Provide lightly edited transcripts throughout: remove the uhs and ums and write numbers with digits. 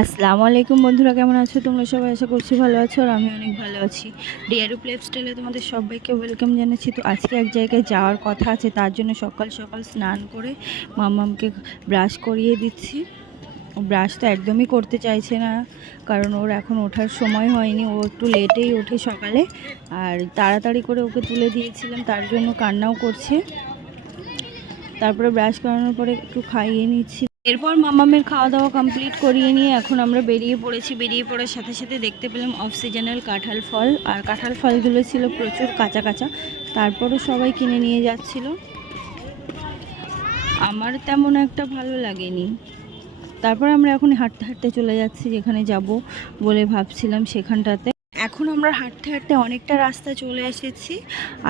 আসসালামু আলাইকুম বন্ধুরা, কেমন আছো তোমরা সবাই? আশা করছি ভালো আছো আর আমি অনেক ভালো আছি। ডিয়ারুপ লাইফস্টাইলে তোমাদের সবাইকে ওয়েলকাম জানাচ্ছি। তো আজকে এক জায়গায় যাওয়ার কথা আছে, তার জন্য সকাল সকাল স্নান করে মাম্মামকে ব্রাশ করিয়ে দিচ্ছি। ও ব্রাশ তো একদমই করতে চাইছে না, কারণ ওর এখন ওঠার সময় হয়নি। ও একটু লেটেই ওঠে সকালে, আর তাড়াতাড়ি করে ওকে তুলে দিয়েছিলাম, তার জন্য কান্নাও করছে। তারপরে ব্রাশ করানোর পরে একটু খাইয়ে নিচ্ছি। এরপর মামামের খাওয়া দাওয়া কমপ্লিট করিয়ে নিয়ে এখন আমরা বেরিয়ে পড়েছি। বেরিয়ে পড়ার সাথে সাথে দেখতে পেলাম অফ সিজনাল কাঁঠাল ফল, আর কাঁঠাল ফলগুলো ছিল প্রচুর কাঁচা কাঁচা। তারপরও সবাই কিনে নিয়ে যাচ্ছিল, আমার তেমন একটা ভালো লাগেনি। তারপর আমরা এখন হাঁটতে হাঁটতে চলে যাচ্ছি যেখানে যাব বলে ভাবছিলাম সেখানটাতে। এখন আমরা হাঁটতে হাঁটতে অনেকটা রাস্তা চলে এসেছি,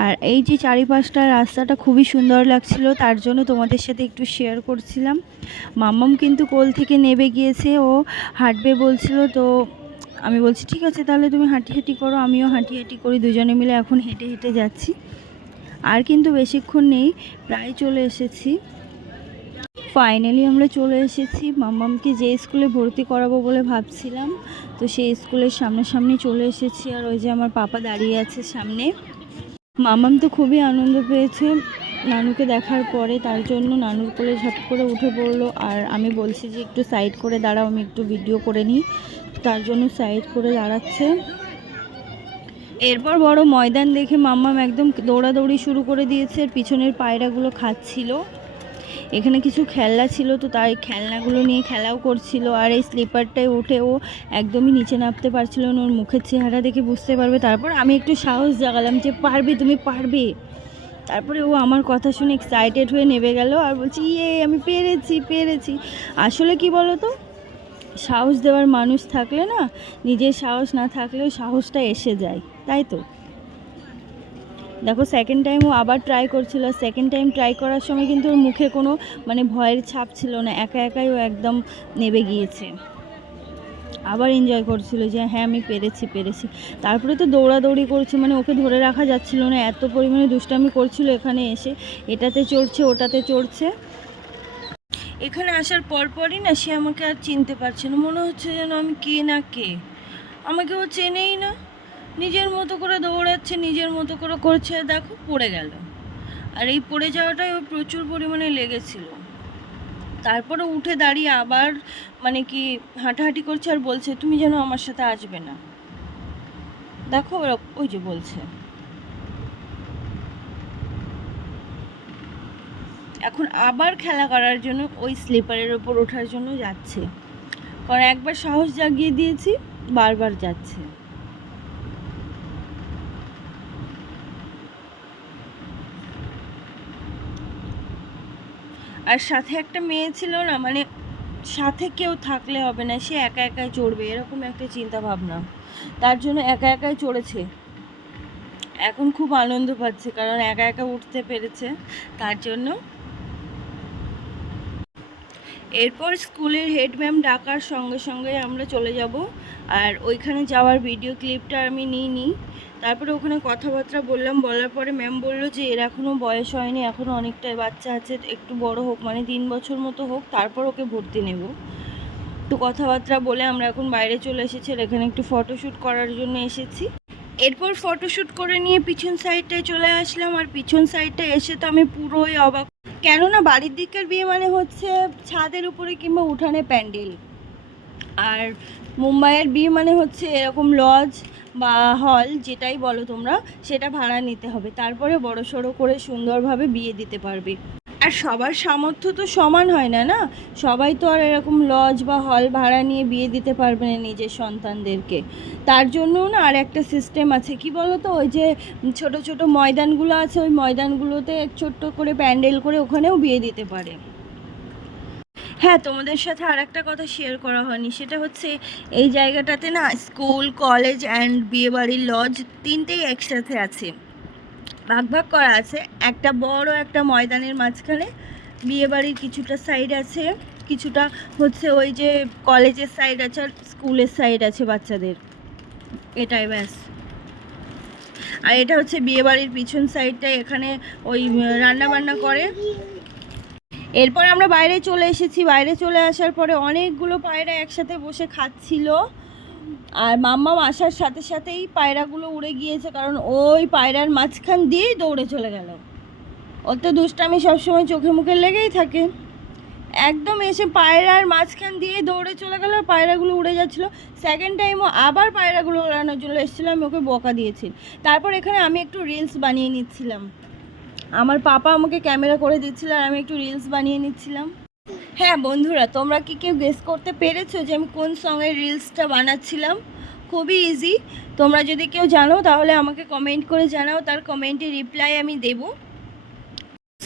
আর এই যে চারিপাশটা রাস্তাটা খুবই সুন্দর লাগছিল, তার জন্য তোমাদের সাথে একটু শেয়ার করছিলাম। মাম্মাম কিন্তু কোল থেকে নেমে গিয়েছে, ও হাঁটবে বলছিল। তো আমি বলছি ঠিক আছে তাহলে তুমি হাঁটি হাঁটি করো, আমিও হাঁটি হাঁটি করি। দুজনে মিলে এখন হেঁটে হেঁটে যাচ্ছি। আর কিন্তু বেশিক্ষণ নেই, প্রায় চলে এসেছি। ফাইনালি আমরা চলে এসেছি। মাম্মামকে যে স্কুলে ভর্তি করাবো বলে ভাবছিলাম, তো সেই স্কুলের সামনাসামনি চলে এসেছি। আর ওই যে আমার পাপা দাঁড়িয়ে আছে সামনে। মাম্মাম তো খুবই আনন্দ পেয়েছে নানুকে দেখার পরে, তার জন্য নানুর কোলে ঝট করে উঠে পড়লো। আর আমি বলছি যে একটু সাইড করে দাঁড়াও, আমি একটু ভিডিও করে নিই, তার জন্য সাইড করে দাঁড়াচ্ছে। এরপর বড় ময়দান দেখে মাম্মাম একদম দৌড়াদৌড়ি শুরু করে দিয়েছে, আর পিছনের পায়রাগুলো খাচ্ছিল। এখানে কিছু খেলনা ছিল, তো তাই খেলনাগুলো নিয়ে খেলাও করছিল। আর এই স্লিপারটায় উঠে ও একদমই নিচে নামতে পারছিল না, ওর মুখের চেহারা দেখে বুঝতে পারবে। তারপর আমি একটু সাহস জাগালাম যে পারবে, তুমি পারবে। তারপরে ও আমার কথা শুনে এক্সাইটেড হয়ে নেমে গেল আর বলছি ইয়ে আমি পেরেছি পেরেছি। আসলে কি বলো তো, সাহস দেওয়ার মানুষ থাকলে না, নিজের সাহস না থাকলেও সাহসটা এসে যায়, তাই তো। দেখো সেকেন্ড টাইম ও আবার ট্রাই করছিল। সেকেন্ড টাইম ট্রাই করার সময় কিন্তু ওর মুখে কোনো ভয়ের ছাপ ছিল না, একা একাই ও একদম নেবে গিয়েছে। আবার এনজয় করছিল যে হ্যাঁ আমি পেরেছি পেরেছি। তারপরে তো দৌড়াদৌড়ি করছে, ওকে ধরে রাখা যাচ্ছিল না, এত পরিমাণে দুষ্টামি করছিল। এখানে এসে এটাতে চড়ছে ওটাতে চড়ছে। এখানে আসার পরপরই না সে আমাকে আর চিনতে পারছে না, মনে হচ্ছে যেন আমি কে না কে। আমাকে ও চেনেই না, নিজের মতো করে দৌড়াচ্ছে, নিজের মতো করে করছে। দেখো পড়ে গেল, আর এই পড়ে যাওয়াটাই ওর প্রচুর পরিমাণে লেগেছিল। তারপরে উঠে দাঁড়িয়ে আবার কি হাঁটাহাঁটি করছে, আর বলছে তুমি যেন আমার সাথে আসবে না। দেখো ওই যে বলছে। এখন আবার খেলা করার জন্য ওই স্লিপারের ওপর ওঠার জন্য যাচ্ছে, কারণ একবার সাহস জাগিয়ে দিয়েছি, বারবার যাচ্ছে। আর সাথে একটা মেয়ে ছিল না, সাথে কেউ থাকলে হবে না, সে একা একাই চড়বে এরকম একটা চিন্তা ভাবনা, তার জন্য একা একাই চড়েছে। এখন খুব আনন্দ পাচ্ছে, কারণ একা একা উঠতে পেরেছে, তার জন্য। এরপর স্কুলের হেড ম্যাম ডাকার সঙ্গে সঙ্গে আমরা চলে যাব, আর ওইখানে যাওয়ার ভিডিও ক্লিপটা আমি নিই। তারপরে ওখানে কথাবার্তা বললাম, বলার পরে ম্যাম বললো যে এর এখনও বয়স হয়নি, এখনও অনেকটাই বাচ্চা আছে, একটু বড় হোক, 3 বছর মতো হোক, তারপর ওকে ভর্তি নেব। তো কথাবার্তা বলে আমরা এখন বাইরে চলে এসেছি, আর এখানে একটু ফটোশ্যুট করার জন্য এসেছি। এরপর ফটোশ্যুট করে নিয়ে পিছন সাইডটায় চলে আসলাম, আর পিছন সাইডটা এসে তো আমি পুরোই অবাক। কেননা বাড়ির দিকের বিয়ে হচ্ছে ছাদের উপরে কিংবা উঠানে প্যান্ডেল, আর মুম্বাইয়ের বিয়ে হচ্ছে এরকম লজ বা হল, যেটাই বলো তোমরা, সেটা ভাড়া নিতে হবে, তারপরে বড় সড়ো করে সুন্দরভাবে বিয়ে দিতে পারবে। আর সবার সামর্থ্য তো সমান হয় না, না সবাই তো আর এরকম লজ বা হল ভাড়া নিয়ে বিয়ে দিতে পারবে না নিজের সন্তানদেরকে। তার জন্য না আর একটা সিস্টেম আছে, কি বলো তো, ওই যে ছোট ছোট ময়দানগুলো আছে, ওই ময়দানগুলোতে ছোট্ট করে প্যান্ডেল করে ওখানেও বিয়ে দিতে পারে। হ্যাঁ, তোমাদের সাথে আর একটা কথা শেয়ার করা হয়নি, সেটা হচ্ছে এই জায়গাটাতে না স্কুল, কলেজ অ্যান্ড বিয়েবাড়ির লজ তিনটেই একসাথে আছে, ভাগ ভাগ করা আছে। একটা বড় একটা ময়দানের মাঝখানে বিয়েবাড়ির কিছুটা সাইড আছে, কিছুটা হচ্ছে ওই যে কলেজের সাইড আছে, আর স্কুলের সাইড আছে বাচ্চাদের, এটাই ব্যাস। আর এটা হচ্ছে বিয়েবাড়ির পিছন সাইডটা, এখানে ওই রান্না বান্না করে। এরপর আমরা বাইরে চলে এসেছি। বাইরে চলে আসার পরে অনেকগুলো পায়রা একসাথে বসে খাচ্ছিল, আর মাম্মাম আসার সাথে সাথেই পায়রাগুলো উড়ে গিয়েছে, কারণ ওই পায়রার মাঝখান দিয়েই দৌড়ে চলে গেল। ওর তো দুষ্টামি সবসময় চোখে মুখে লেগেই থাকে। একদম এসে পায়রার মাঝখান দিয়ে দৌড়ে চলে গেল, আর পায়রাগুলো উড়ে যাচ্ছিলো। সেকেন্ড টাইমও আবার পায়রাগুলো ওড়ানোর জন্য এসেছিলো, আমি ওকে বকা দিয়েছি। তারপর এখানে আমি একটু রিলস বানিয়ে নিচ্ছিলাম, আমার পাপা আমাকে ক্যামেরা করে দিচ্ছিল আর আমি একটু রিলস বানিয়ে নিচ্ছিলাম। হ্যাঁ বন্ধুরা, তোমরা কি কেউ গেস করতে পেরেছো যে আমি কোন সঙের রিলসটা বানাচ্ছিলাম? খুবই ইজি। তোমরা যদি কেউ জানো তাহলে আমাকে কমেন্ট করে জানাও, তার কমেন্টে রিপ্লাই আমি দেবো।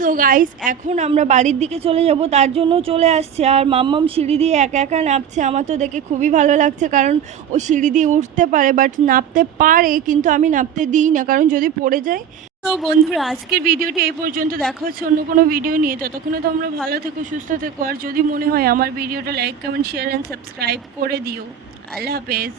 সো গাইস, এখন আমরা বাড়ির দিকে চলে যাব, তার জন্য চলে আসছে। আর মাম্মাম সিঁড়ি দিয়ে একা একা নামছে। আমার তো দেখে খুবই ভালো লাগছে, কারণ ও সিঁড়ি দিয়ে উঠতে পারে, বাট নামতে পারে, কিন্তু আমি নামতে দিই না, কারণ যদি পড়ে যায়। তো বন্ধুরা, আজকের ভিডিওটি এই পর্যন্ত। দেখা হচ্ছে অন্য কোনো ভিডিও নিয়ে। ততক্ষণে তোমরা ভালো থেকো, সুস্থ থেকো, আর যদি মনে হয় আমার ভিডিওটা like, comment, share and subscribe করে দিও। আল্লাহ হাফেজ।